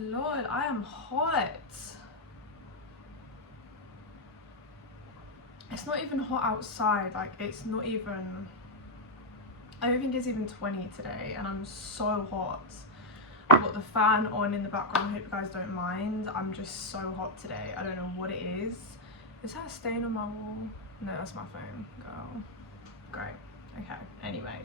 Lord, I am hot. It's not even hot outside, like it's not even, I don't think it's even 20 today, and I'm so hot. I've got the fan on in the background, I hope you guys don't mind. I'm just so hot today, I don't know what it is. Is that a stain on my wall? No, that's my phone, girl. Great, okay, anyway.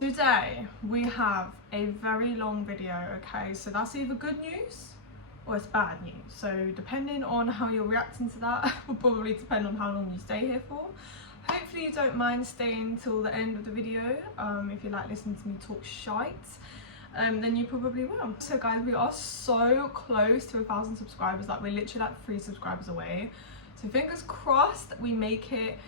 Today we have a very long video, okay, so that's either good news or it's bad news, so depending on how you're reacting to that will probably depend on how long you stay here for. Hopefully you don't mind staying till the end of the video. If you like listening to me talk shite, then you probably will. So guys, we are so close to 1,000 subscribers, like we're literally like 3 subscribers away, so fingers crossed that we make it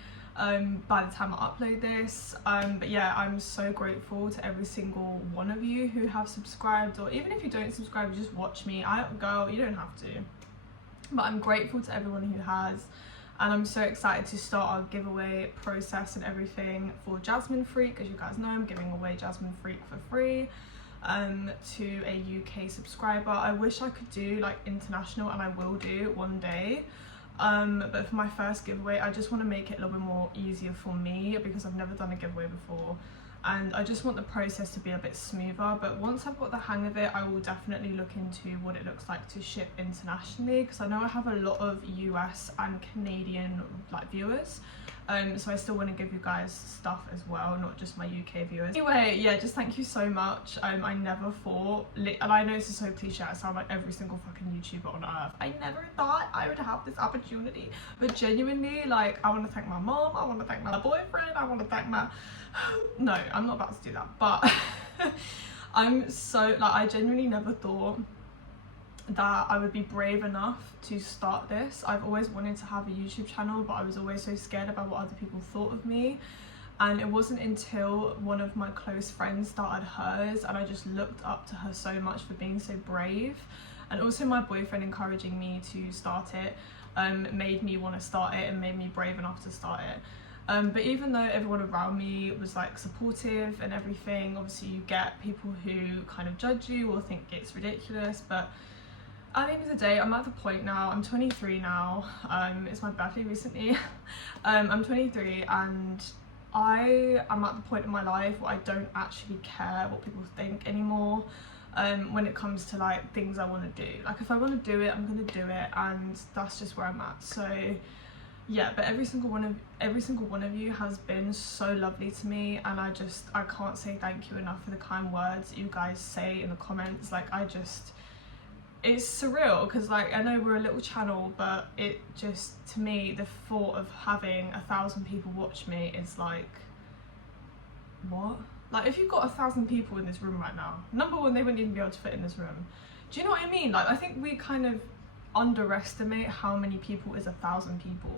by the time I upload this. But yeah, I'm so grateful to every single one of you who have subscribed, or even if you don't subscribe, you just watch me. Girl, you don't have to, but I'm grateful to everyone who has, and I'm so excited to start our giveaway process and everything for Jasmine Freak. As you guys know, I'm giving away Jasmine Freak for free to a UK subscriber. I wish I could do like international, and I will do one day. But for my first giveaway, I just want to make it a little bit more easier for me, because I've never done a giveaway before, and I just want the process to be a bit smoother. But once I've got the hang of it, I will definitely look into what it looks like to ship internationally, because I know I have a lot of US and Canadian like viewers, so I still want to give you guys stuff as well, not just my UK viewers. Anyway, yeah, just thank you so much. I never thought, and I know this is so cliche, I sound like every single fucking YouTuber on earth, I never thought I would have this opportunity, but genuinely, like, I want to thank my mom, I want to thank my boyfriend, I want to thank my, no, I'm not about to do that, but I'm so, like, I genuinely never thought that I would be brave enough to start this. I've always wanted to have a YouTube channel, but I was always so scared about what other people thought of me, and it wasn't until one of my close friends started hers, and I just looked up to her so much for being so brave, and also my boyfriend encouraging me to start it made me want to start it and made me brave enough to start it. But even though everyone around me was like supportive and everything, obviously you get people who kind of judge you or think it's ridiculous, but at the end of the day, I'm at the point now, I'm 23 now, it's my birthday recently, I'm 23, and I am at the point in my life where I don't actually care what people think anymore, when it comes to like things I want to do. Like, if I want to do it, I'm going to do it, and that's just where I'm at. So yeah, but every single one of you has been so lovely to me, and I can't say thank you enough for the kind words that you guys say in the comments. Like, it's surreal, because like, I know we're a little channel, but it just, to me, the thought of having 1,000 people watch me is like, what? Like, if you've got 1,000 people in this room right now, number one, they wouldn't even be able to fit in this room. Do you know what I mean? Like, I think we kind of underestimate how many people is 1,000 people.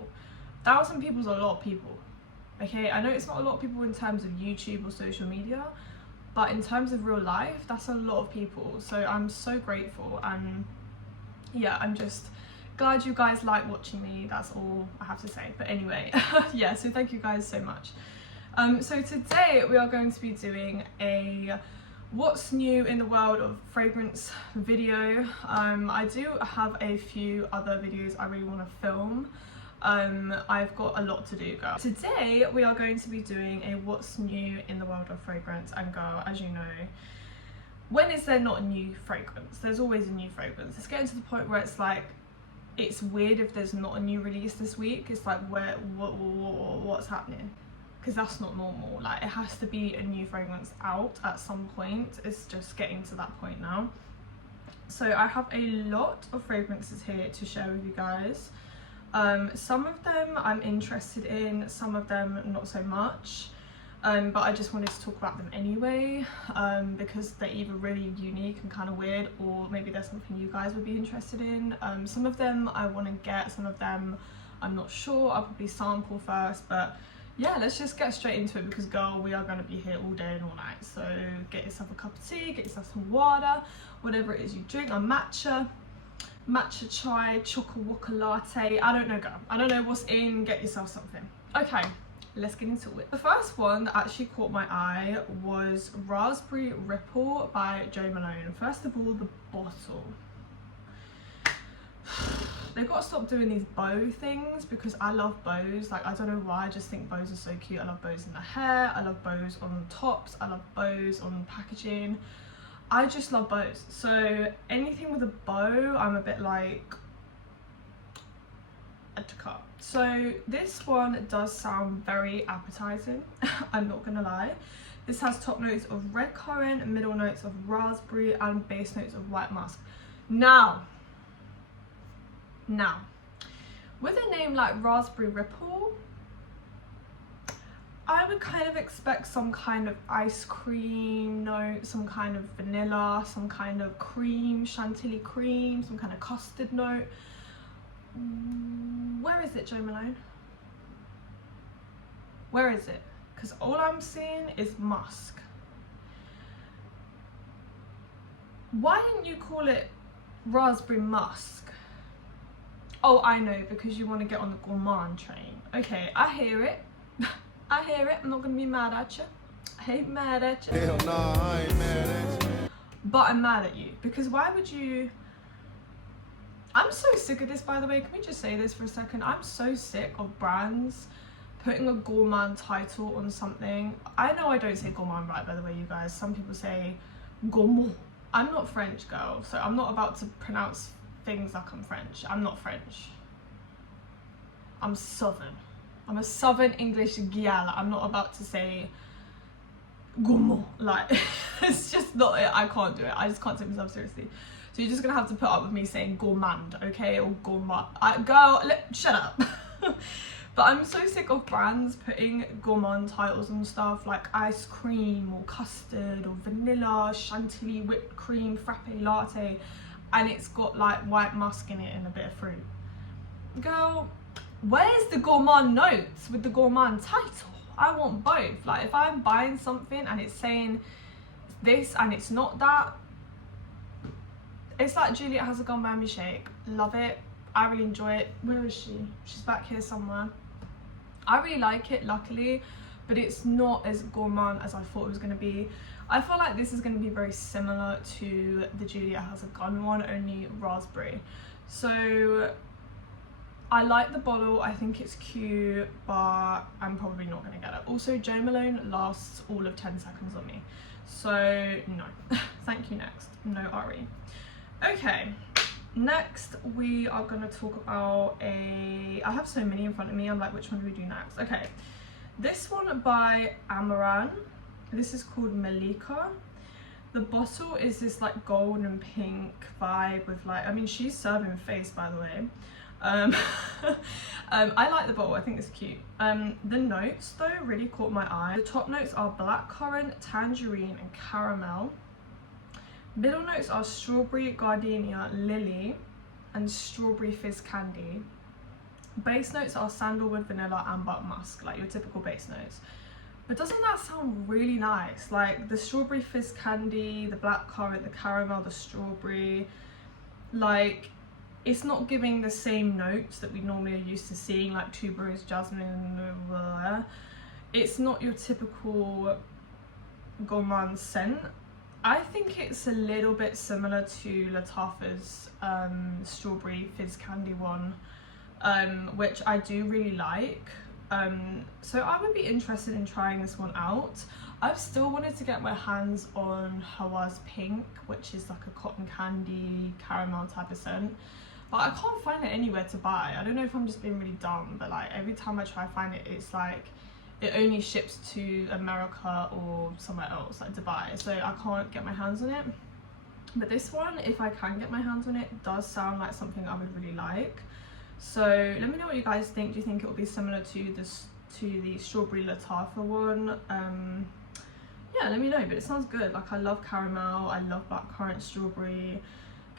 1,000 people is a lot of people, okay? I know it's not a lot of people in terms of YouTube or social media, but in terms of real life, that's a lot of people. So I'm so grateful, and yeah, I'm just glad you guys like watching me. That's all I have to say. But anyway, yeah, so thank you guys so much. So today we are going to be doing a what's new in the world of fragrance video. I do have a few other videos I really want to film. I've got a lot to do, girl. Today we are going to be doing a what's new in the world of fragrance, and girl, as you know, when is there not a new fragrance? There's always a new fragrance. It's getting to the point where it's like, it's weird if there's not a new release this week. It's like, what's happening? Because that's not normal. Like, it has to be a new fragrance out at some point. It's just getting to that point now. So I have a lot of fragrances here to share with you guys. Some of them I'm interested in, some of them not so much, but I just wanted to talk about them anyway, because they're either really unique and kind of weird, or maybe there's something you guys would be interested in. Some of them I want to get, some of them I'm not sure. I'll probably sample first, but yeah, let's just get straight into it, because girl, we are going to be here all day and all night. So get yourself a cup of tea, get yourself some water, whatever it is you drink, a matcha chai, choco waka latte, I don't know, girl, I don't know what's in, get yourself something. Okay, let's get into it. The first one that actually caught my eye was Raspberry Ripple by Jo Malone. First of all, the bottle. They've got to stop doing these bow things because I love bows. Like, I don't know why, I just think bows are so cute. I love bows in the hair, I love bows on tops, I love bows on packaging. I just love bows. So anything with a bow, I'm a bit like, add to cart. So this one does sound very appetizing. I'm not gonna lie. This has top notes of red currant, middle notes of raspberry, and base notes of white musk. Now, with a name like Raspberry Ripple, I would kind of expect some kind of ice cream note, some kind of vanilla, some kind of cream, chantilly cream, some kind of custard note. Where is it, Jo Malone? Where is it? Because all I'm seeing is musk. Why didn't you call it raspberry musk? Oh, I know, because you want to get on the gourmand train. Okay, I hear it. I hear it. I'm not going to be mad at you. I ain't mad at you. Hell nah, I ain't mad at you. But I'm mad at you. Because why would you... I'm so sick of this, by the way. Can we just say this for a second? I'm so sick of brands putting a gourmand title on something. I know I don't say gourmand right, by the way, you guys. Some people say gourmand. I'm not French, girl. So I'm not about to pronounce things like I'm French. I'm not French. I'm Southern. I'm a Southern English gal. I'm not about to say gourmand. Like, it's just not it. I can't do it. I just can't take myself seriously. So you're just gonna have to put up with me saying gourmand, okay, or gourmand. Girl, shut up. But I'm so sick of brands putting gourmand titles on stuff like ice cream or custard or vanilla, chantilly, whipped cream, frappe latte, and it's got like white musk in it and a bit of fruit. Girl, where's the gourmand notes with the gourmand title? I want both. Like, if I'm buying something and it's saying this and it's not that, it's like Juliet has a gum bambi shake. Love it. I really enjoy it. Where is she? She's back here somewhere. I really like it, luckily, but it's not as gourmand as I thought it was going to be. I feel like this is going to be very similar to the Juliet Has a Gun one, only raspberry. So I like the bottle, I think it's cute, but I'm probably not going to get it. Also, Jo Malone lasts all of 10 seconds on me, so no. Thank you, next. No RE. Okay, next we are going to talk about I have so many in front of me, I'm like, which one do we do next? Okay, this one by Amaran. This is called Malika. The bottle is this like gold and pink vibe with like, I mean, she's serving face, by the way. I like the bottle, I think it's cute. The notes though really caught my eye. The top notes are blackcurrant, tangerine and caramel. Middle notes are strawberry, gardenia, lily and strawberry fizz candy. Base notes are sandalwood, vanilla and butt musk, like your typical base notes. But doesn't that sound really nice? Like the strawberry fizz candy, the blackcurrant, the caramel, the strawberry, like it's not giving the same notes that we normally are used to seeing, like tuberose, jasmine, blah, blah. It's not your typical gourmand scent. I think it's a little bit similar to Lattafa's strawberry fizz candy one, which I do really like. So I would be interested in trying this one out. I've still wanted to get my hands on Hawa's Pink, which is like a cotton candy caramel type of scent, but I can't find it anywhere to buy. I don't know if I'm just being really dumb, but like every time I try to find it, it's like it only ships to America or somewhere else, like Dubai, so I can't get my hands on it. But this one, if I can get my hands on it, does sound like something I would really like. So let me know what you guys think. Do you think it will be similar to the strawberry Lattafa one? Yeah, let me know. But it sounds good. Like, I love caramel, I love blackcurrant, strawberry,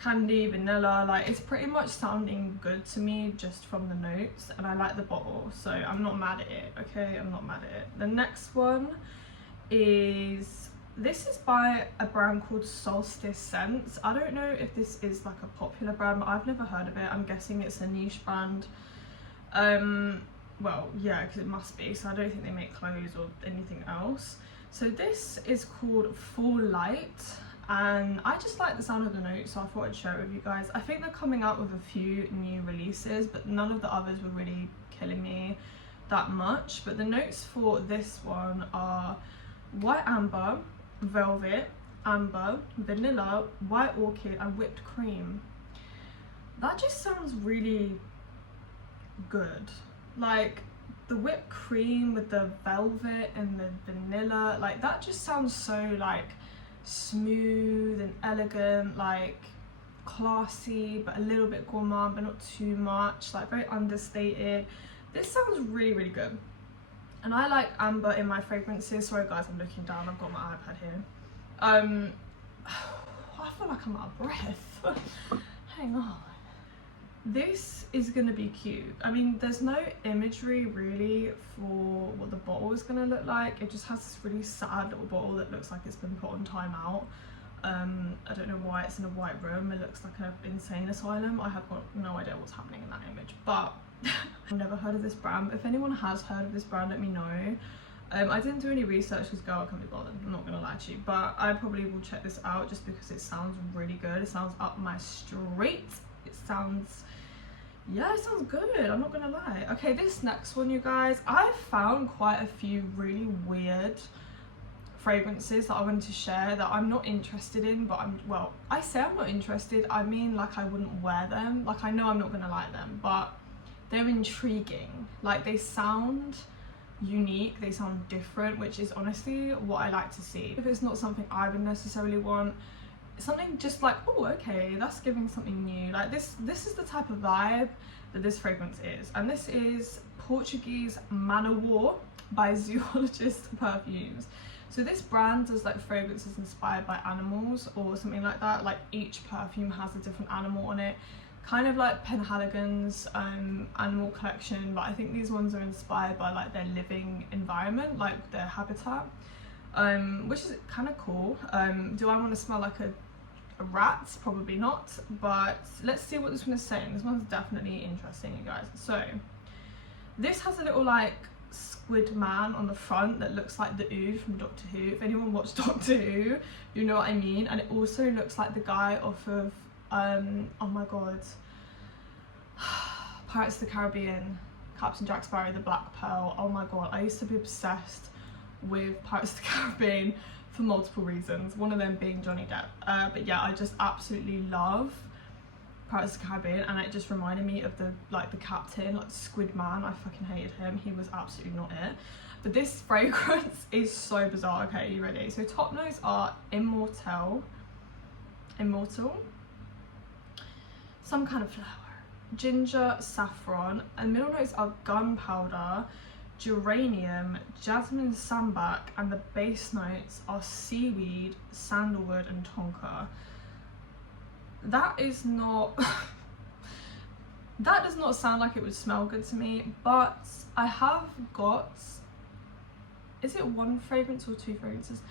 candy, vanilla. Like, it's pretty much sounding good to me just from the notes, and I like the bottle, so I'm not mad at it. Okay, I'm not mad at it. The next one is, this is by a brand called Solstice Scents. I don't know if this is like a popular brand, but I've never heard of it. I'm guessing it's a niche brand. well, yeah, because it must be, so I don't think they make clothes or anything else. So this is called Full Light, and I just like the sound of the notes, so I thought I'd share it with you guys. I think they're coming out with a few new releases, but none of the others were really killing me that much. But the notes for this one are white amber, velvet, amber, vanilla, white orchid, and whipped cream. That just sounds really good. Like the whipped cream with the velvet and the vanilla, like that just sounds so like smooth and elegant, like classy but a little bit gourmand but not too much, like very understated. This sounds really, really good. And I like amber in my fragrances. Sorry guys, I'm looking down, I've got my iPad here. I feel like I'm out of breath. Hang on. This is gonna be cute. I mean, there's no imagery really for what the bottle is gonna look like. It just has this really sad little bottle that looks like it's been put on timeout. I don't know why it's in a white room. It looks like an insane asylum. I have got no idea what's happening in that image, but I've never heard of this brand. If anyone has heard of this brand, let me know. I didn't do any research because girl, I can't be bothered, I'm not gonna lie to you, but I probably will check this out just because it sounds really good. It sounds up my street. It sounds, yeah, it sounds good, I'm not gonna lie. Okay, this next one, you guys, I've found quite a few really weird fragrances that I wanted to share that I'm not interested in, but well, I say I'm not interested, I mean like I wouldn't wear them. Like I know I'm not gonna like them, but they're intriguing. Like they sound unique, they sound different, which is honestly what I like to see. If it's not something I would necessarily want, something just like, oh okay, that's giving something new. Like this is the type of vibe that this fragrance is. And this is Portuguese Man of War by Zoologist Perfumes. So this brand does like fragrances inspired by animals or something like that. Like each perfume has a different animal on it, kind of like Penhaligon's animal collection, but I think these ones are inspired by like their living environment, like their habitat, which is kind of cool. Do I want to smell like a rat? Probably not, but let's see what this one is saying. This one's definitely interesting, you guys. So this has a little like squid man on the front that looks like the Ood from Doctor Who. If anyone watched Doctor Who, you know what I mean. And it also looks like the guy off of oh my god, Pirates of the Caribbean, Captain Jack Sparrow, the Black Pearl. Oh my god, I used to be obsessed with Pirates of the Caribbean for multiple reasons, one of them being Johnny Depp. But yeah, I just absolutely love Pirates of the Caribbean, and it just reminded me of the captain, like Squid Man. I fucking hated him, he was absolutely not it. But this fragrance is so bizarre. Okay, are you ready? So top notes are immortal, some kind of flower, ginger, saffron, and middle notes are gunpowder, geranium, jasmine, sambac, and the base notes are seaweed, sandalwood, and tonka. That is not that does not sound like it would smell good to me, but I have got, is it one fragrance or two fragrances?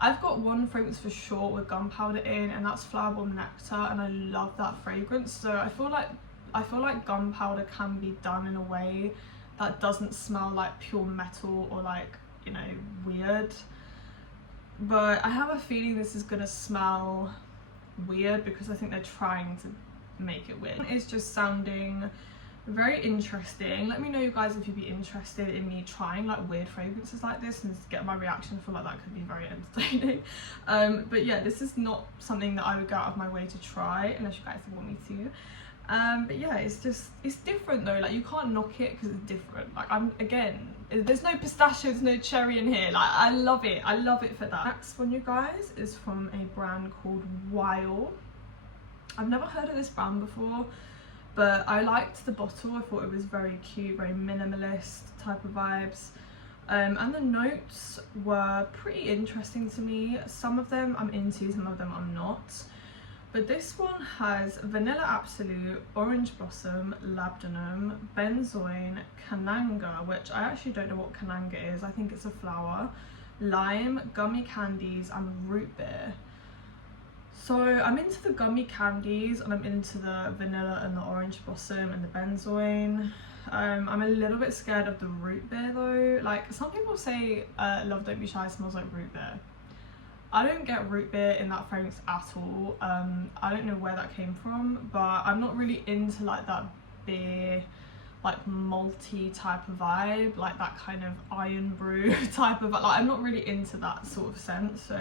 I've got one fragrance for sure with gunpowder in, and that's Flower Bomb Nectar, and I love that fragrance. So I feel like gunpowder can be done in a way that doesn't smell like pure metal or like, you know, weird. But I have a feeling this is gonna smell weird because I think they're trying to make it weird. It's just sounding very interesting. Let me know, you guys, if you'd be interested in me trying like weird fragrances like this and just get my reaction. I feel like that could be very entertaining. But yeah, this is not something that I would go out of my way to try unless you guys want me to. But yeah, it's different though. Like you can't knock it because it's different. Like there's no pistachio, there's no cherry in here. Like I love it for that. Next one, you guys, is from a brand called Weil. I've never heard of this brand before, but I liked the bottle. I thought it was very cute, very minimalist type of vibes. And the notes were pretty interesting to me. Some of them I'm into, some of them I'm not. But this one has Vanilla Absolute, Orange Blossom, Labdanum, Benzoin, Kananga, which I actually don't know what Kananga is. I think it's a flower, Lime, Gummy Candies, and Root Beer. So I'm into the gummy candies and I'm into the vanilla and the orange blossom and the benzoin. I'm a little bit scared of the root beer though. Like some people say Love Don't Be Shy smells like root beer. I don't get root beer in that fragrance at all. I don't know where that came from, but I'm not really into like that beer, like malty type of vibe, like that kind of iron brew type of, like I'm not really into that sort of scent. So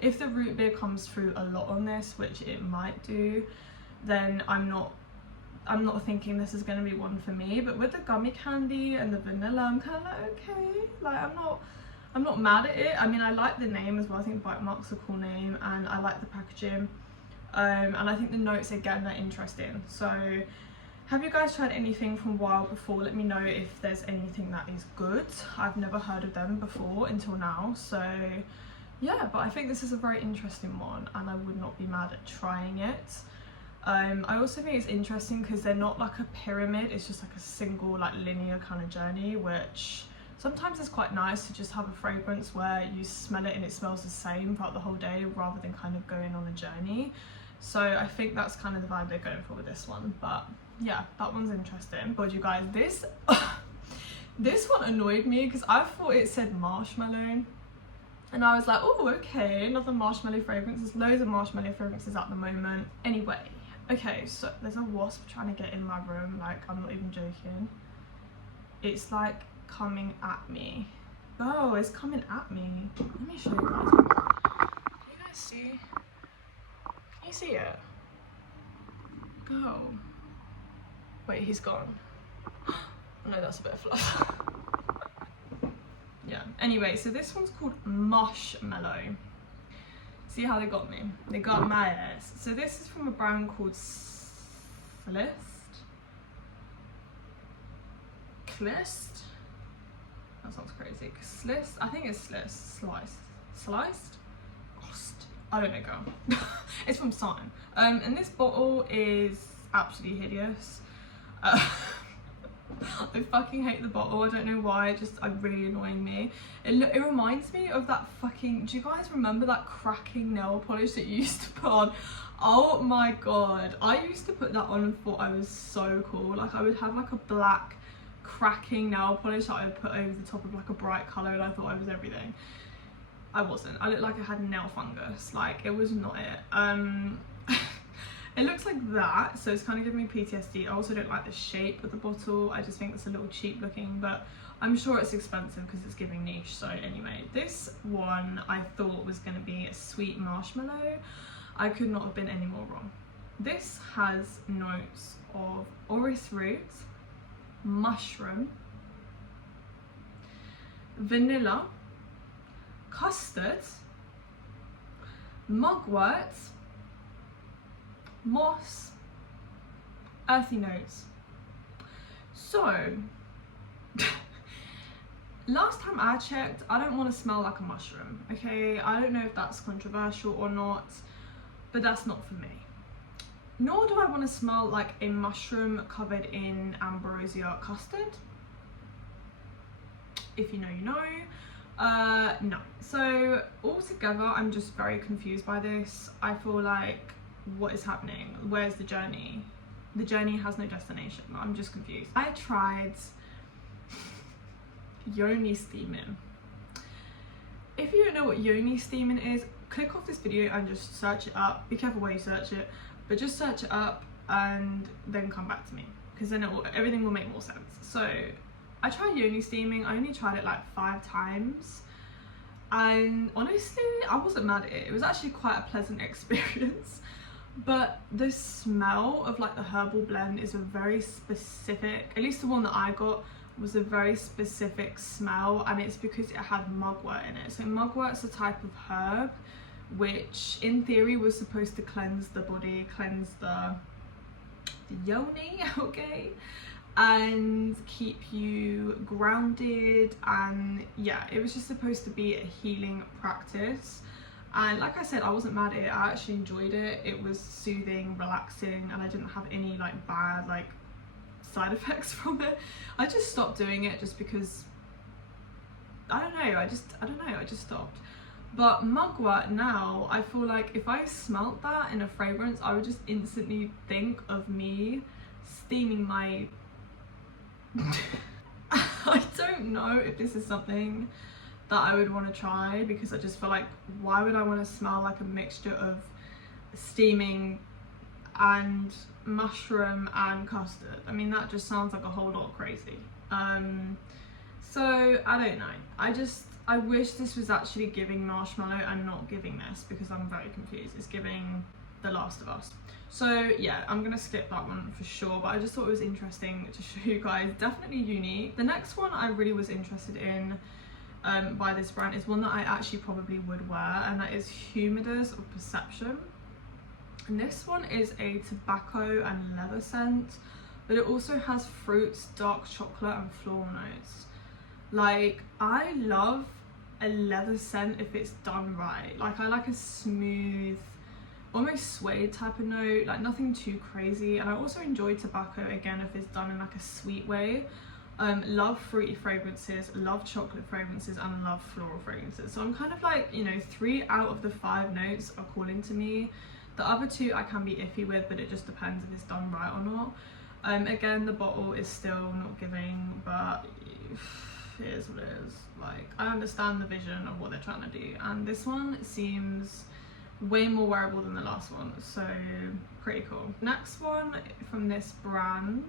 if the root beer comes through a lot on this, which it might do, then I'm not thinking this is going to be one for me. But with the gummy candy and the vanilla, I'm kind of like, okay, like I'm not mad at it. I mean, I like the name as well. I think Bite Mark's a cool name, and I like the packaging, and I think the notes again are interesting. So have you guys tried anything from Wild before? Let me know if there's anything that is good. I've never heard of them before until now, so yeah, but I think this is a very interesting one and I would not be mad at trying it. I also think it's interesting because they're not like a pyramid, it's just like a single like linear kind of journey, which sometimes it's quite nice to just have a fragrance where you smell it and it smells the same throughout the whole day rather than kind of going on a journey. So I think that's kind of the vibe they're going for with this one. But yeah, that one's interesting. But you guys, this this one annoyed me because I thought it said marshmallow. And I was like, oh, okay, another marshmallow fragrance. There's loads of marshmallow fragrances at the moment. Anyway, okay, so there's a wasp trying to get in my room. Like, I'm not even joking. It's like coming at me. Oh, it's coming at me. Let me show you guys. Can you guys see? Can you see it? Go. Wait, he's gone. No, that's a bit of fluff. Yeah, anyway, so this one's called Marshmallow. See how they got me? They got my ass. So this is from a brand called Clist. That sounds crazy. Slist? I think it's Slist. Sliced? I don't know, girl. It's from Sign. And this bottle is absolutely hideous. I fucking hate the bottle. I don't know why. It just really annoying me. It reminds me of that fucking, do you guys remember that cracking nail polish that you used to put on? Oh my god, I used to put that on and thought I was so cool. Like I would have like a black cracking nail polish that I would put over the top of like a bright colour, and I thought I was everything. I wasn't. I looked like I had nail fungus. Like it was not it. It looks like that, so it's kind of giving me PTSD. I also don't like the shape of the bottle. I just think it's a little cheap looking, but I'm sure it's expensive because it's giving niche. So anyway, this one I thought was going to be a sweet marshmallow. I could not have been any more wrong. This has notes of orris root, mushroom, vanilla, custard, mugwort, moss, earthy notes. So last time I checked, I don't want to smell like a mushroom, okay? I don't know if that's controversial or not, but that's not for me. Nor do I want to smell like a mushroom covered in ambrosia custard. If you know, you know. No. So altogether, I'm just very confused by this. I feel like, what is happening? Where's the journey? The journey has no destination. I'm just confused. I tried yoni steaming. If you don't know what yoni steaming is, click off this video and just search it up. Be careful where you search it, but just search it up and then come back to me, because then everything will make more sense. So I tried yoni steaming. I only tried it like 5 times, and honestly I wasn't mad at it. It was actually quite a pleasant experience. But the smell of like the herbal blend is a very specific, at least the one that I got was a very specific smell, and it's because it had mugwort in it. So mugwort's a type of herb which in theory was supposed to cleanse the body, cleanse the yoni, okay, and keep you grounded, and yeah, it was just supposed to be a healing practice. And like I said, I wasn't mad at it. I actually enjoyed it. It was soothing, relaxing, and I didn't have any like bad like side effects from it. I just stopped doing it just because I don't know, I just stopped. But mugwort now, I feel like if I smelt that in a fragrance, I would just instantly think of me steaming my I don't know if this is something that I would want to try, because I just feel like, why would I want to smell like a mixture of steaming and mushroom and custard? I mean, that just sounds like a whole lot crazy. So I don't know. I wish this was actually giving marshmallow and not giving this, because I'm very confused. It's giving The Last of Us. So yeah, I'm gonna skip that one for sure, but I just thought it was interesting to show you guys. Definitely unique. The next one I really was interested in by this brand is one that I actually probably would wear, and that is Humidors of Perception. And this one is a tobacco and leather scent, but it also has fruits, dark chocolate and floral notes. Like, I love a leather scent if it's done right. Like, I like a smooth, almost suede type of note, like nothing too crazy. And I also enjoy tobacco, again, if it's done in like a sweet way. Love fruity fragrances, love chocolate fragrances, and love floral fragrances. So I'm kind of like, you know, 3 out of the 5 notes are calling to me. The other 2 I can be iffy with, but it just depends if it's done right or not. Again, the bottle is still not giving, but it is what it is. Like, I understand the vision of what they're trying to do, and this one seems way more wearable than the last one, so pretty cool. Next one from this brand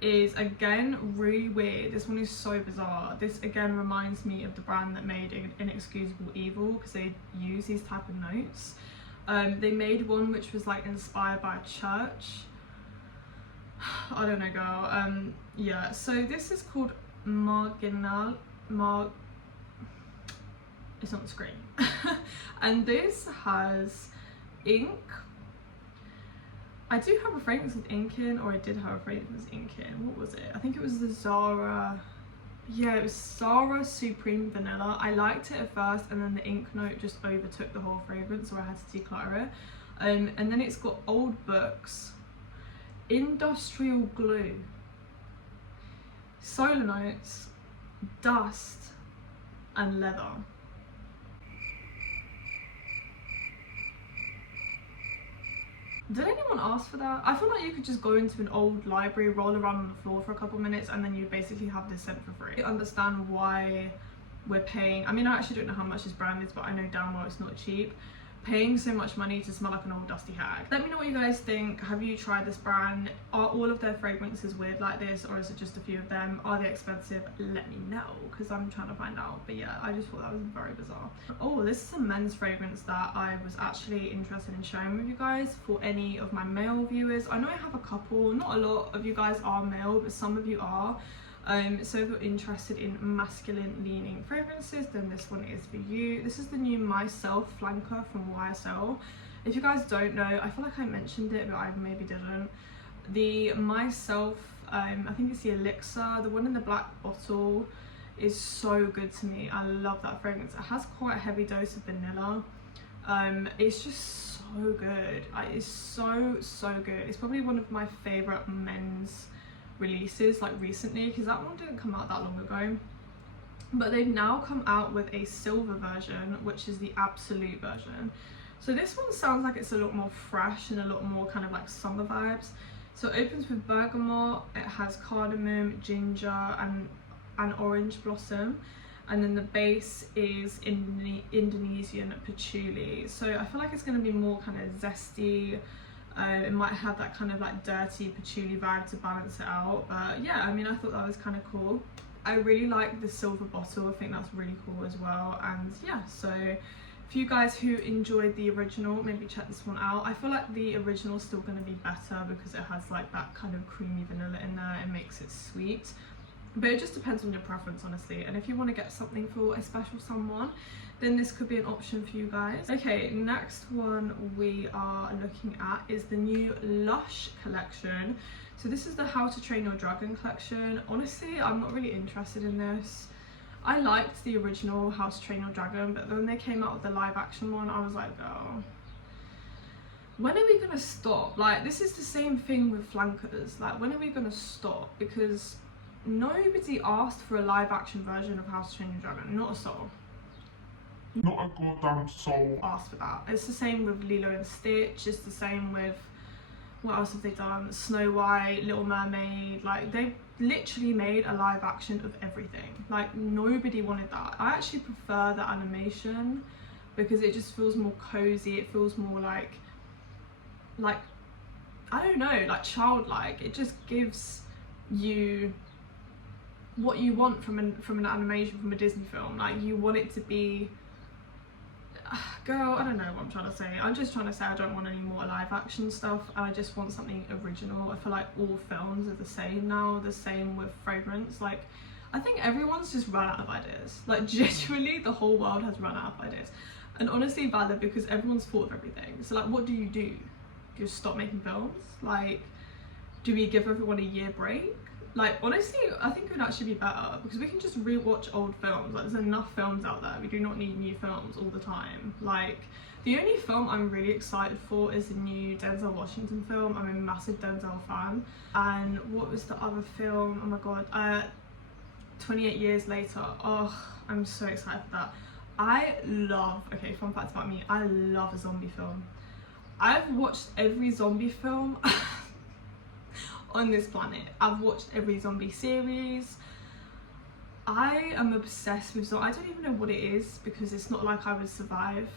is, again, really weird. This one is so bizarre. This again reminds me of the brand that made Inexcusable Evil, because they use these type of notes. They made one which was like inspired by a church. I don't know, girl. Yeah, so this is called Marginal. It's on the screen. And this has ink. I do have a fragrance with ink in, or I did have a fragrance with ink in. What was it? I think it was the Zara. Yeah, it was Zara Supreme Vanilla. I liked it at first, and then the ink note just overtook the whole fragrance, so I had to declutter it. And then it's got Old Books, Industrial Glue, Solar Notes, Dust, and Leather. Did anyone ask for that? I feel like you could just go into an old library, roll around on the floor for a couple minutes, and then you basically have this scent for free. I understand why we're paying. I mean, I actually don't know how much this brand is, but I know damn well it's not cheap. Paying so much money to smell like an old dusty hag. Let me know what you guys think. Have you tried this brand? Are all of their fragrances weird like this, or is it just a few of them? Are they expensive? Let me know, because I'm trying to find out. But yeah, I just thought that was very bizarre. Oh, this is a men's fragrance that I was actually interested in sharing with you guys for any of my male viewers. I know I have a couple, not a lot of you guys are male, but some of you are. So if you're interested in masculine leaning fragrances, then this one is for you. This is the new Myself Flanker from YSL. If you guys don't know, I feel like I mentioned it, but I maybe didn't. The Myself, I think it's the Elixir, the one in the black bottle, is so good to me. I love that fragrance. It has quite a heavy dose of vanilla. It's just so good. It's so good. It's probably one of my favorite men's releases, like recently, because that one didn't come out that long ago. But they've now come out with a silver version, which is the absolute version. So this one sounds like it's a lot more fresh and a lot more kind of like summer vibes. So it opens with bergamot, it has cardamom, ginger, and orange blossom, and then the base is Indonesian patchouli. So I feel like it's going to be more kind of zesty. It might have that kind of like dirty patchouli vibe to balance it out, but yeah, I mean, I thought that was kind of cool. I really like the silver bottle. I think that's really cool as well. And yeah, so for you guys who enjoyed the original, maybe check this one out. I feel like the original is still going to be better because it has like that kind of creamy vanilla in there. It makes it sweet, but it just depends on your preference, honestly. And if you want to get something for a special someone, then this could be an option for you guys. Okay, next one we are looking at is the new Lush collection. So this is the How to Train Your Dragon collection. Honestly, I'm not really interested in this. I liked the original How to Train Your Dragon, but when they came out with the live action one, I was like, oh, when are we gonna stop? Like, this is the same thing with flankers. Like, when are we gonna stop? Because nobody asked for a live action version of How to Train Your Dragon, not a soul. Not a goddamn soul Asked for that. It's the same with Lilo and Stitch. It's the same with what else have they done? Snow White, Little Mermaid, like they've literally made a live action of everything. Like nobody wanted that. I actually prefer the animation because it just feels more cozy. It feels more like I don't know, like childlike. It just gives you what you want from an animation, from a Disney film. Like you want it to be, girl, I don't know what I'm trying to say. I'm just trying to say I don't want any more live action stuff. I just want something original. I feel like all films are the same now. The same with fragrance. Like I think everyone's just run out of ideas. Like genuinely the whole world has run out of ideas, and honestly valid, because everyone's thought of everything. So like what do? You just stop making films? Like do we give everyone a year break? Like honestly I think it would actually be better, because we can just rewatch old films. Like there's enough films out there. We do not need new films all the time. Like the only film I'm really excited for is the new Denzel Washington film. I'm a massive Denzel fan. And what was the other film? Oh my god, 28 Years Later. Oh, I'm so excited for that. I love, okay, fun fact about me, I love a zombie film. I've watched every zombie film on this planet. I've watched every zombie series. I am obsessed with zombies. I don't even know what it is, because it's not like I would survive.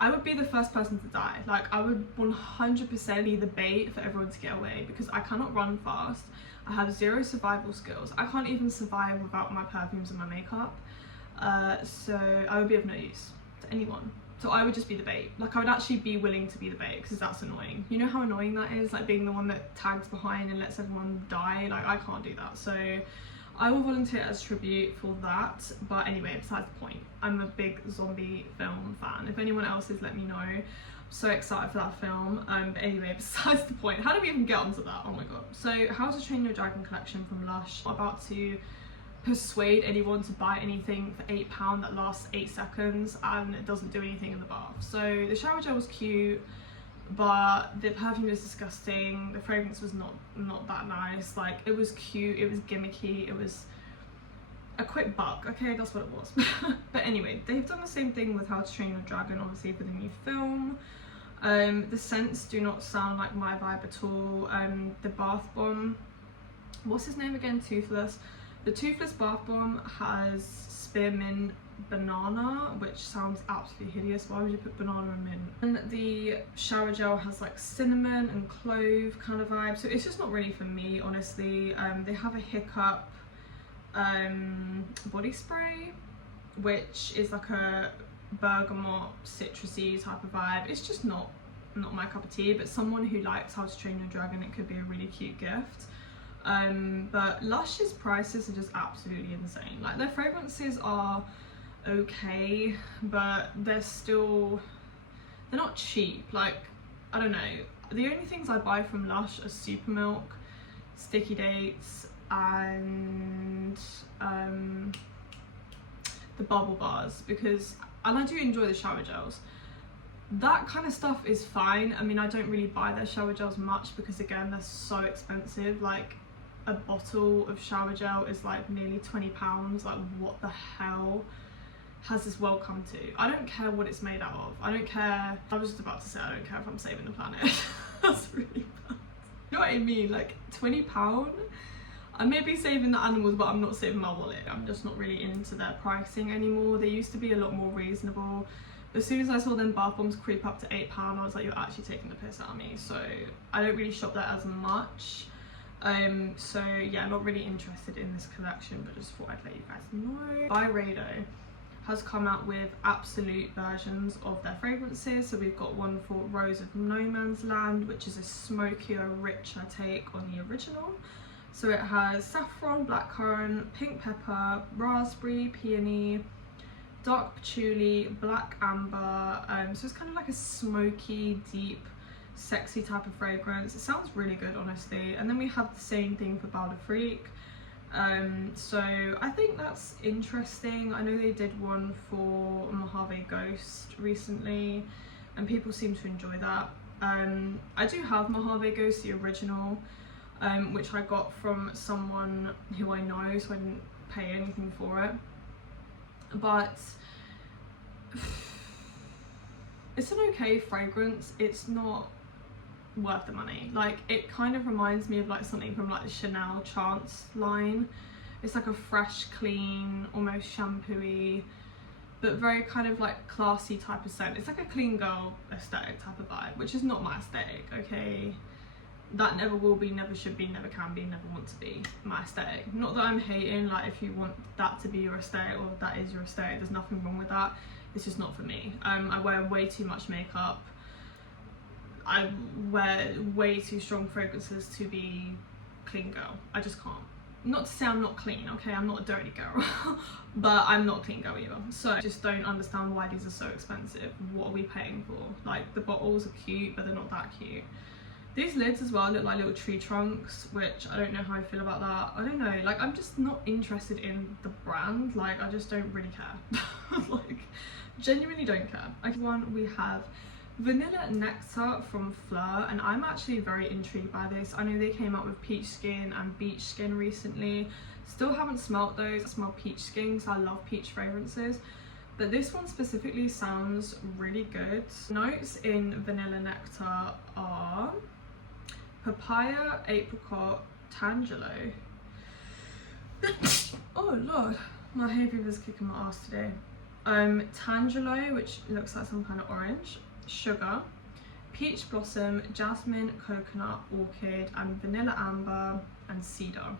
I would be the first person to die. Like I would 100% be the bait for everyone to get away, because I cannot run fast. I have zero survival skills. I can't even survive without my perfumes and my makeup. So I would be of no use to anyone. So I would just be the bait. Like I would actually be willing to be the bait, because that's annoying. You know how annoying that is? Like being the one that tags behind and lets everyone die. Like I can't do that. So I will volunteer as tribute for that. But anyway, besides the point, I'm a big zombie film fan. If anyone else is, let me know. I'm so excited for that film. But anyway, besides the point, how do we even get onto that? Oh my god. So How to Train Your Dragon collection from Lush. I'm about to persuade anyone to buy anything for £8 that lasts 8 seconds and it doesn't do anything in the bath. So the shower gel was cute, but the perfume was disgusting. The fragrance was not that nice. Like it was cute, it was gimmicky, it was a quick buck. Okay, that's what it was. But anyway, they've done the same thing with How to Train Your Dragon, obviously, for the new film. The scents do not sound like my vibe at all. The bath bomb, what's his name again? Toothless. The Toothless Bath Bomb has spearmint banana, which sounds absolutely hideous. Why would you put banana and mint? And the shower gel has like cinnamon and clove kind of vibe. So it's just not really for me, honestly. They have a Hiccup body spray, which is like a bergamot citrusy type of vibe. It's just not my cup of tea, but someone who likes How to Train Your Dragon, it could be a really cute gift. But Lush's prices are just absolutely insane. Like their fragrances are okay, but they're not cheap. Like I don't know, the only things I buy from Lush are Super Milk, Sticky Dates, and the bubble bars, and I do enjoy the shower gels. That kind of stuff is fine. I mean, I don't really buy their shower gels much because again, they're so expensive. Like a bottle of shower gel is like nearly £20. Like what the hell has this world come to? I don't care what it's made out of. I don't care. I was just about to say I don't care if I'm saving the planet. That's really bad. You know what I mean? Like £20? I may be saving the animals, but I'm not saving my wallet. I'm just not really into their pricing anymore. They used to be a lot more reasonable. As soon as I saw them bath bombs creep up to £8, I was like, you're actually taking the piss out of me. So I don't really shop there as much. So yeah, not really interested in this collection, but just thought I'd let you guys know. Byredo has come out with absolute versions of their fragrances. So we've got one for Rose of No Man's Land, which is a smokier, richer take on the original. So it has saffron, blackcurrant, pink pepper, raspberry, peony, dark patchouli, black amber. So it's kind of like a smoky, deep, sexy type of fragrance. It sounds really good, honestly. And then we have the same thing for Bal de Freak. So I think that's interesting. I know they did one for Mojave Ghost recently and people seem to enjoy that. I do have Mojave Ghost, the original, which I got from someone who I know, so I didn't pay anything for it. But it's an okay fragrance. It's not worth the money. Like, it kind of reminds me of like something from like the Chanel Chance line. It's like a fresh, clean, almost shampoo-y, but very kind of like classy type of scent. It's like a clean girl aesthetic type of vibe, which is not my aesthetic, okay? That never will be, never should be, never can be, never want to be my aesthetic. Not that I'm hating, like if you want that to be your aesthetic or that is your aesthetic, there's nothing wrong with that. It's just not for me. I wear way too much makeup. I wear way too strong fragrances to be clean girl. I just can't. Not to say I'm not clean, okay? I'm not a dirty girl, but I'm not a clean girl either. So I just don't understand why these are so expensive. What are we paying for? Like, the bottles are cute, but they're not that cute. These lids as well look like little tree trunks, which I don't know how I feel about that. I don't know, like, I'm just not interested in the brand. Like, I just don't really care. Like, genuinely don't care. Okay, one, we have Vanilla Nectar from Fleur, and I'm actually very intrigued by this. I know they came out with Peach Skin and Beach Skin recently. Still haven't smelt those. I smell Peach Skin because I love peach fragrances, but this one specifically sounds really good. Notes in Vanilla Nectar are papaya, apricot, tangelo. Oh lord, my hay fever's kicking my ass today. Tangelo, which looks like some kind of orange, sugar, peach blossom, jasmine, coconut, orchid, and vanilla amber and cedar.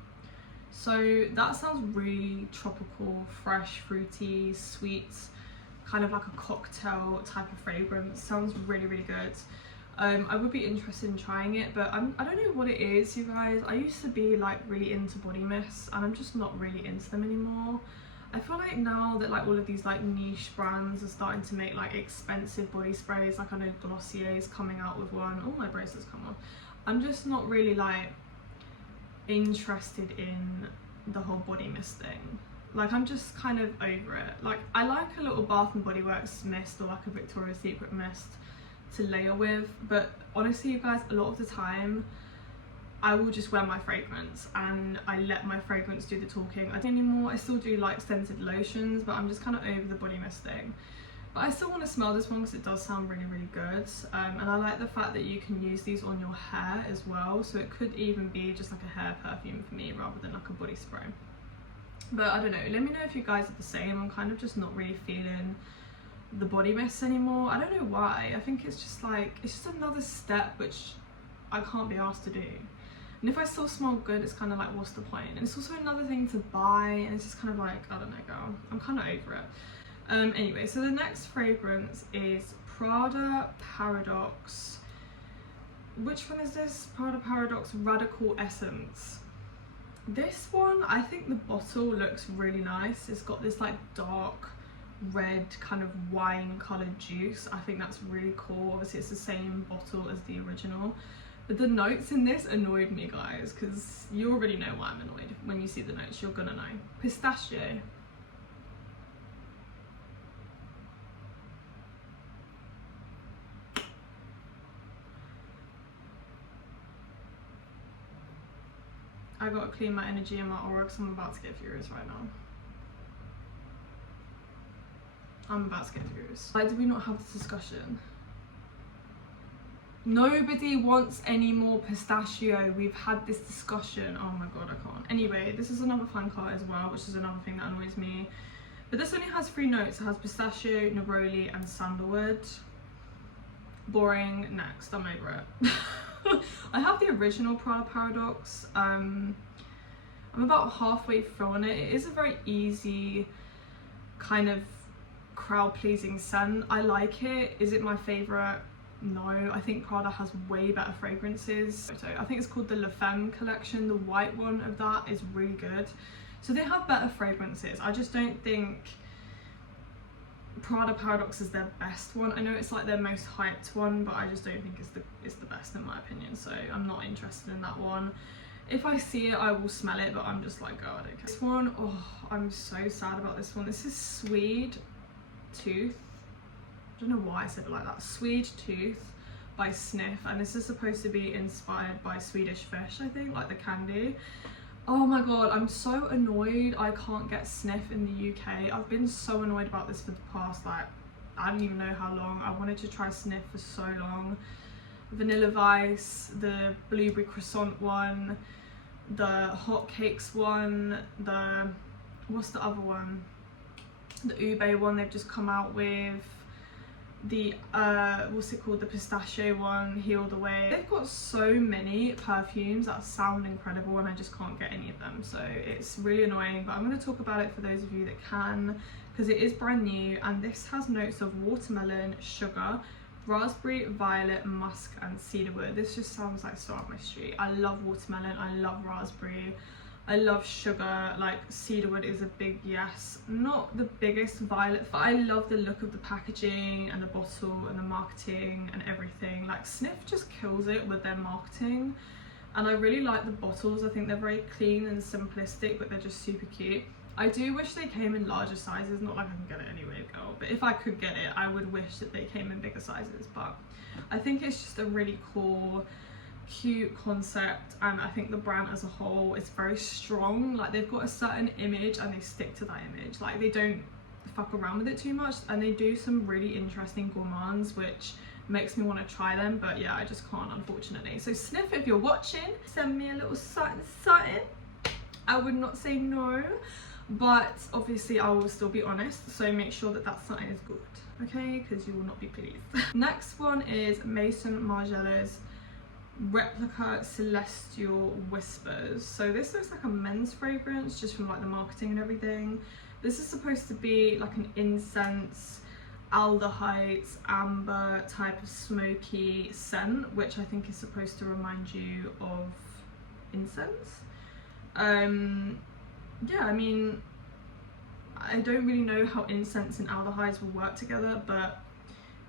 So that sounds really tropical, fresh, fruity, sweet, kind of like a cocktail type of fragrance. Sounds really, really good. I would be interested in trying it, but I don't know what it is, you guys. I used to be like really into body mists, and I'm just not really into them anymore. I feel like now that like all of these like niche brands are starting to make like expensive body sprays, like I know Glossier is coming out with one. Oh, my bracelets come off. I'm just not really like interested in the whole body mist thing. Like, I'm just kind of over it. Like, I like a little Bath and Body Works mist or like a Victoria's Secret mist to layer with, but honestly, you guys, a lot of the time I will just wear my fragrance and I let my fragrance do the talking. I don't anymore. I still do like scented lotions, but I'm just kind of over the body mist thing. But I still want to smell this one because it does sound really, really good. And I like the fact that you can use these on your hair as well, so it could even be just like a hair perfume for me rather than like a body spray. But I don't know, let me know if you guys are the same. I'm kind of just not really feeling the body mist anymore. I don't know why. I think it's just like, it's just another step which I can't be asked to do. And if I still smell good, it's kind of like, what's the point? And it's also another thing to buy, and it's just kind of like, I don't know, girl. I'm kind of over it. Anyway, so the next fragrance is Prada Paradox. Which one is this? Prada Paradox Radical Essence. This one, I think the bottle looks really nice. It's got this like dark red kind of wine coloured juice. I think that's really cool. Obviously it's the same bottle as the original, but the notes in this annoyed me, guys, because you already know why I'm annoyed. When you see the notes, you're gonna know. Pistachio. I gotta clean my energy and my aura because I'm about to get furious right now. I'm about to get furious. Why did we not have this discussion? Nobody wants any more pistachio. We've had this discussion. Oh my god, I can't. Anyway, this is another fan card as well, which is another thing that annoys me. But this only has 3 notes. It has pistachio, neroli, and sandalwood. Boring. Next. I'm over it. I have the original Prada Paradox. I'm about halfway through on it. It is a very easy kind of crowd pleasing scent. I like it. Is it my favourite? No, I think Prada has way better fragrances. So I think it's called the La Femme collection. The white one of that is really good. So they have better fragrances. I just don't think Prada Paradox is their best one. I know it's like their most hyped one, but I just don't think it's the best in my opinion. So I'm not interested in that one. If I see it, I will smell it, but I'm just like, oh, I don't care. This one, oh, I'm so sad about this one. This is Sweet Tooth. I don't know why I said it like that. Sweet Tooth by Sniff, and this is supposed to be inspired by Swedish Fish, I think, like the candy. Oh my god, I'm so annoyed I can't get Sniff in the UK. I've been so annoyed about this for the past, like, I don't even know how long. I wanted to try Sniff for so long. Vanilla Vice, the Blueberry Croissant one, the Hot Cakes one, the, what's the other one? The Ube one they've just come out with, the what's it called, the Pistachio one, Heal the Way. They've got so many perfumes that sound incredible and I just can't get any of them, so it's really annoying, but I'm going to talk about it for those of you that can, because it is brand new. And this has notes of watermelon, sugar, raspberry, violet, musk and cedarwood. This just sounds like so up my street. I love watermelon, I love raspberry, I love sugar. Like cedarwood is a big yes. Not the biggest violet, but I love the look of the packaging and the bottle and the marketing and everything. Like Sniff just kills it with their marketing, and I really like the bottles. I think they're very clean and simplistic, but they're just super cute. I do wish they came in larger sizes, not like I can get it anyway, girl, but if I could get it, I would wish that they came in bigger sizes. But I think it's just a really cool, cute concept, and I think the brand as a whole is very strong. Like they've got a certain image and they stick to that image. Like they don't fuck around with it too much, and they do some really interesting gourmands, which makes me want to try them. But yeah, I just can't, unfortunately. So Sniff, if you're watching, send me a little something. I would not say no, but obviously I will still be honest, so make sure that that something is good, okay, because you will not be pleased. Next one is Maison Margiela's Replica Celestial Whispers. So this looks like a men's fragrance just from like the marketing and everything. This is supposed to be like an incense, aldehydes, amber type of smoky scent, which I think is supposed to remind you of incense. Yeah, I mean, I don't really know how incense and aldehydes will work together, but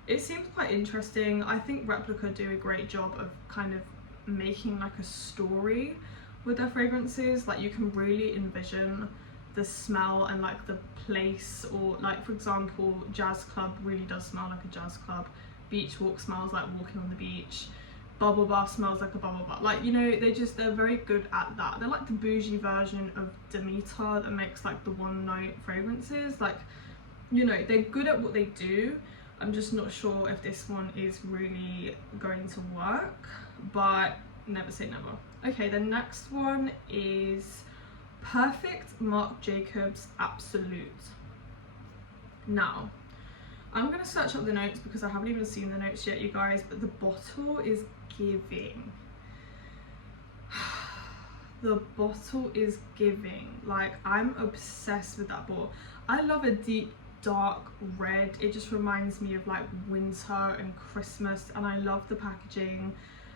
it seems quite interesting. I think Replica do a great job of kind of making like a story with their fragrances. Like you can really envision the smell and like the place, or like for example, Jazz Club really does smell like a jazz club. Beach Walk smells like walking on the beach. Bubble Bath smells like a bubble bath. Like, you know, they're very good at that. They're like the bougie version of Demeter that makes like the one note fragrances. Like, you know, they're good at what they do. I'm just not sure if this one is really going to work, but never say never. Okay, the next one is Perfect Marc Jacobs Absolute. Now, I'm gonna search up the notes because I haven't even seen the notes yet, you guys, but the bottle is giving. The bottle is giving. Like, I'm obsessed with that bottle. I love a deep dark red. It just reminds me of like winter and Christmas, and I love the packaging.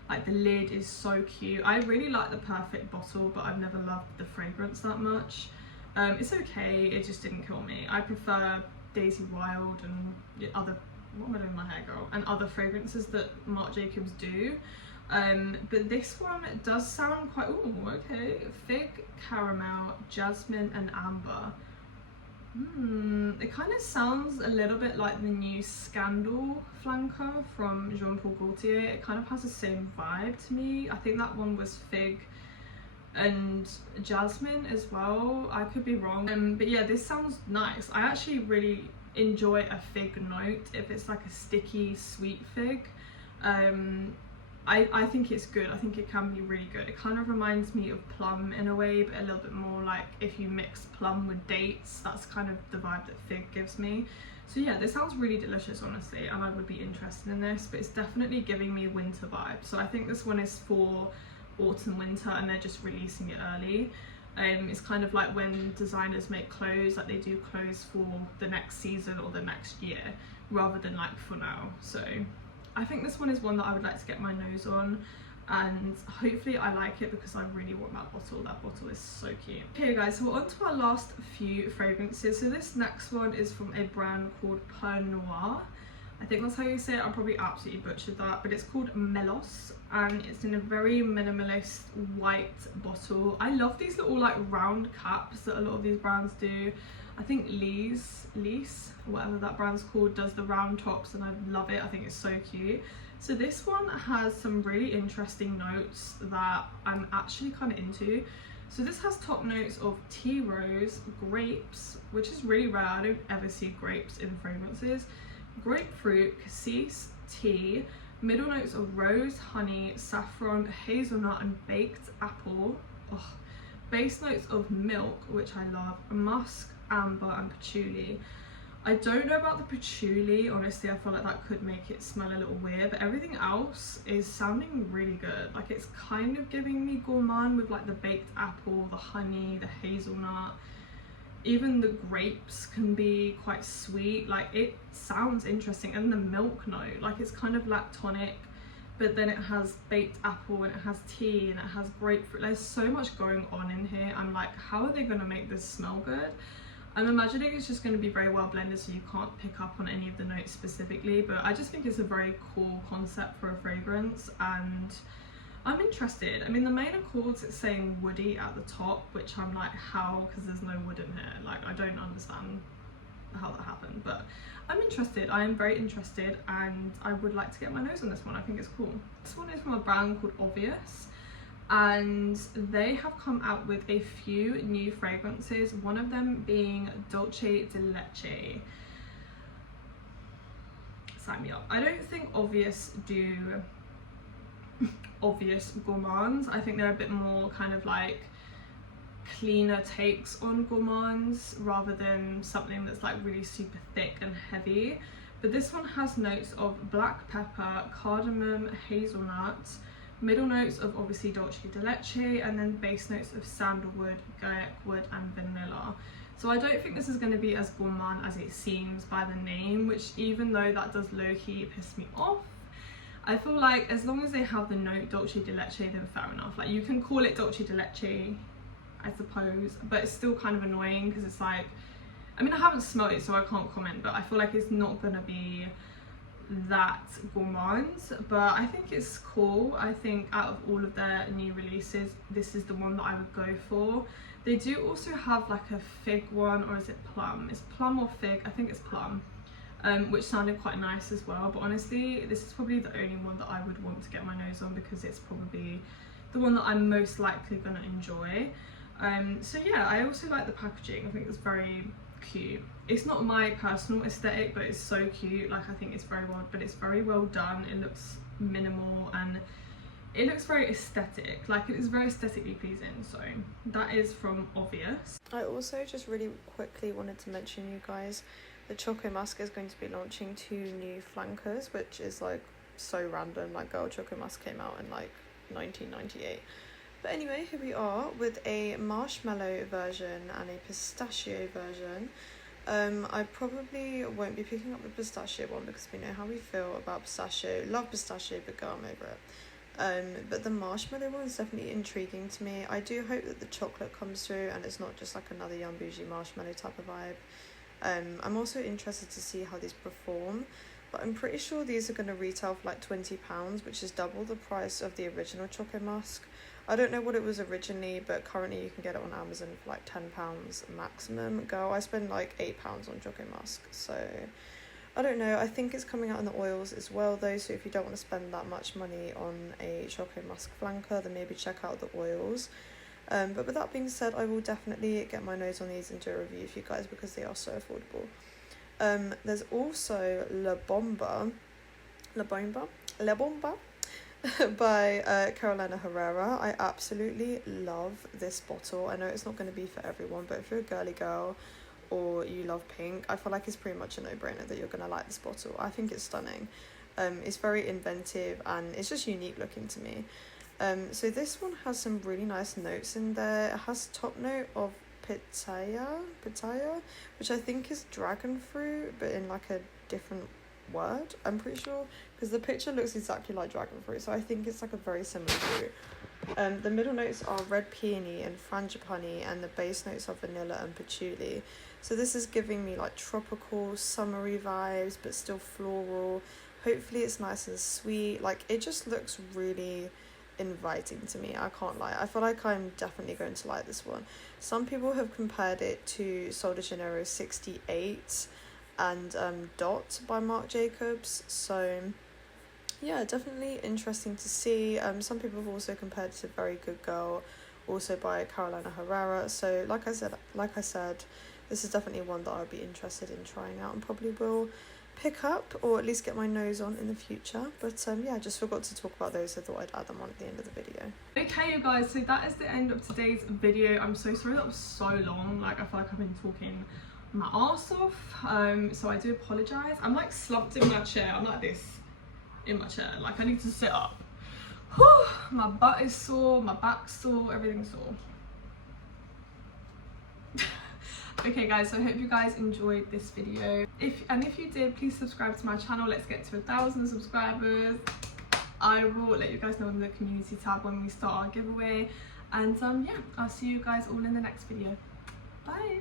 Like the lid is so cute. I really like the Perfect bottle, but I've never loved the fragrance that much. It's okay, it just didn't kill me. I prefer Daisy Wild and other, what am I doing with my hair, girl, and other fragrances that Marc Jacobs do. But this one does sound quite, ooh, okay. Fig, caramel, jasmine and amber. It kind of sounds a little bit like the new Scandal flanker from Jean Paul Gaultier. It kind of has the same vibe to me. I think that one was fig and jasmine as well. I could be wrong, but yeah, this sounds nice. I actually really enjoy a fig note if it's like a sticky sweet fig. I think it's good. I think it can be really good. It kind of reminds me of plum in a way, but a little bit more like if you mix plum with dates. That's kind of the vibe that fig gives me. So yeah, this sounds really delicious, honestly, and I would be interested in this, but it's definitely giving me winter vibes. So I think this one is for autumn winter and they're just releasing it early. It's kind of like when designers make clothes, like they do clothes for the next season or the next year rather than like for now. So I think this one is one that I would like to get my nose on, and hopefully I like it because I really want that bottle. That bottle is so cute. Okay guys, so we're on to our last few fragrances. So this next one is from a brand called Pearl Noir. I think that's how you say it. I probably absolutely butchered that, but it's called Melos and it's in a very minimalist white bottle. I love these little like round caps that a lot of these brands do. I think Lease, whatever that brand's called, does the round tops and I love it. I think it's so cute. So this one has some really interesting notes that I'm actually kind of into. So this has top notes of tea rose, grapes, which is really rare. I don't ever see grapes in fragrances. Grapefruit, cassis, tea, Middle notes of rose, honey, saffron, hazelnut and baked apple. Ugh. Base notes of milk, which I love, musk, amber and patchouli. I don't know about the patchouli, honestly. I feel like that could make it smell a little weird, but everything else is sounding really good. Like, it's kind of giving me gourmand with like the baked apple, the honey, the hazelnut. Even the grapes can be quite sweet. Like, it sounds interesting. And the milk note, like, it's kind of lactonic, but then it has baked apple and it has tea and it has grapefruit. There's so much going on in here. I'm like, how are they going to make this smell good? I'm imagining it's just going to be very well blended, so you can't pick up on any of the notes specifically, but I just think it's a very cool concept for a fragrance and I'm interested. I mean, the main accords, it's saying woody at the top, which I'm like, how? Because there's no wood in here. Like, I don't understand how that happened, but I'm interested. I am very interested and I would like to get my nose on this one. I think it's cool. This one is from a brand called Obvious, and they have come out with a few new fragrances, one of them being Dolce de Leche. Sign me up. I don't think Obvious do obvious gourmands. I think they're a bit more kind of like cleaner takes on gourmands rather than something that's like really super thick and heavy. But this one has notes of black pepper, cardamom, hazelnut, middle notes of obviously Dolce de Leche, and then base notes of sandalwood, guaiac wood and vanilla. So I don't think this is going to be as gourmand as it seems by the name, which even though that does low-key piss me off, I feel like as long as they have the note Dolce de Leche, then fair enough. Like, you can call it Dolce de Leche, I suppose, but it's still kind of annoying because it's like, I mean, I haven't smelled it so I can't comment, but I feel like it's not going to be that gourmand, but I think it's cool. I think out of all of their new releases, this is the one that I would go for. They do also have like a fig one, or is it plum? It's plum or fig, I think it's plum, which sounded quite nice as well. But honestly, this is probably the only one that I would want to get my nose on because it's probably the one that I'm most likely going to enjoy. So yeah, I also like the packaging. I think it's very cute. It's not my personal aesthetic, but it's so cute. Like, I think it's very well, but it's very well done. It looks minimal and it looks very aesthetic. Like, it is very aesthetically pleasing. So that is from Obvious. I also just really quickly wanted to mention, you guys, the Choco Musk is going to be launching 2 new flankers, which is like so random. Like, girl, Choco Musk came out in like 1998. But anyway, here we are with a marshmallow version and a pistachio version. I probably won't be picking up the pistachio one because we know how we feel about pistachio. Love pistachio, but girl, I'm over it. But the marshmallow one is definitely intriguing to me. I do hope that the chocolate comes through and it's not just like another Young Bougie marshmallow type of vibe. I'm also interested to see how these perform, but I'm pretty sure these are going to retail for like £20, which is double the price of the original Choco Musk. I don't know what it was originally, but currently you can get it on Amazon for like £10 maximum. Girl, I spend like £8 on Choco Musk, so I don't know. I think it's coming out in the oils as well though, so if you don't want to spend that much money on a Choco Musk flanker, then maybe check out the oils. But with that being said, I will definitely get my nose on these and do a review for you guys because they are so affordable. There's also La Bomba by Carolina Herrera. I absolutely love this bottle. I know it's not going to be for everyone, but if you're a girly girl or you love pink, I feel like it's pretty much a no-brainer that you're going to like this bottle. I think it's stunning. It's very inventive and it's just unique looking to me. So this one has some really nice notes in there. It has top note of pitaya, which I think is dragon fruit, but in like a different word, I'm pretty sure, because the picture looks exactly like dragon fruit, so I think it's like a very similar fruit. The middle notes are red peony and frangipani, and the base notes are vanilla and patchouli. So this is giving me like tropical, summery vibes, but still floral. Hopefully it's nice and sweet. Like, it just looks really inviting to me, I can't lie. I feel like I'm definitely going to like this one. Some people have compared it to Sol de Janeiro 68 and Dot by Marc Jacobs, so yeah, definitely interesting to see. Some people have also compared it to Very Good Girl, also by Carolina Herrera. So like I said, this is definitely one that I'll be interested in trying out and probably will pick up, or at least get my nose on in the future. But yeah, I just forgot to talk about those, so I thought I'd add them on at the end of the video. Okay, you guys, so that is the end of today's video. I'm so sorry that was so long. Like, I feel like I've been talking my arse off, so I do apologize. I'm like slumped in my chair. I'm like this in my chair, like I need to sit up. Whew, my butt is sore, my back's sore, everything's sore. Okay guys, so I hope you guys enjoyed this video. If you did, please subscribe to my channel. Let's get to 1,000 subscribers. I will let you guys know in the community tab when we start our giveaway. And yeah, I'll see you guys all in the next video. Bye.